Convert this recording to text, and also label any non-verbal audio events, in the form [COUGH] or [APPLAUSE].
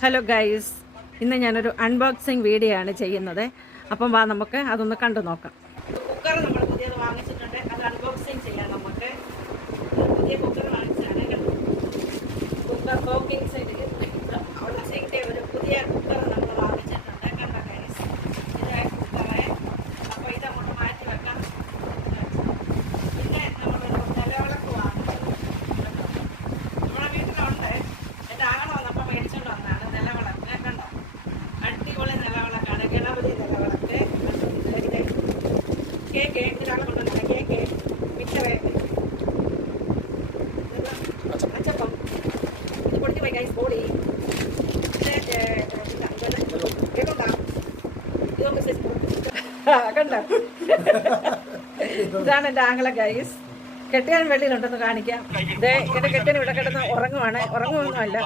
Hello guys ഇന്ന് ഞാനൊരു unboxing video ആണ് ചെയ്യുന്നത്. അപ്പം വാ നമുക്ക് അതൊന്ന് കണ്ടു നോക്കാം. കുക്കർ നമ്മൾ പുതിയത് വാങ്ങിച്ചിട്ടുണ്ട്. അത് അൺബോക്സിങ് ചെയ്യാം. കേക്ക് [LAUGHS] ഇതാണ് കൊണ്ടുവന്നത് കേക്ക് മിച്ചറ് അച്ചപ്പം ഇത് പൊടിച്ച് പോയി കണ്ടോ? എന്റെ ആങ്ങളെ ഗൈസ് കെട്ടിയാൻ വെളിയിലുണ്ടെന്ന് കാണിക്കാം. ഇതേ എന്റെ കെട്ടിയാൻ ഇവിടെ കിടന്ന് ഉറങ്ങുവാണ്. ഉറങ്ങുമൊന്നുമല്ല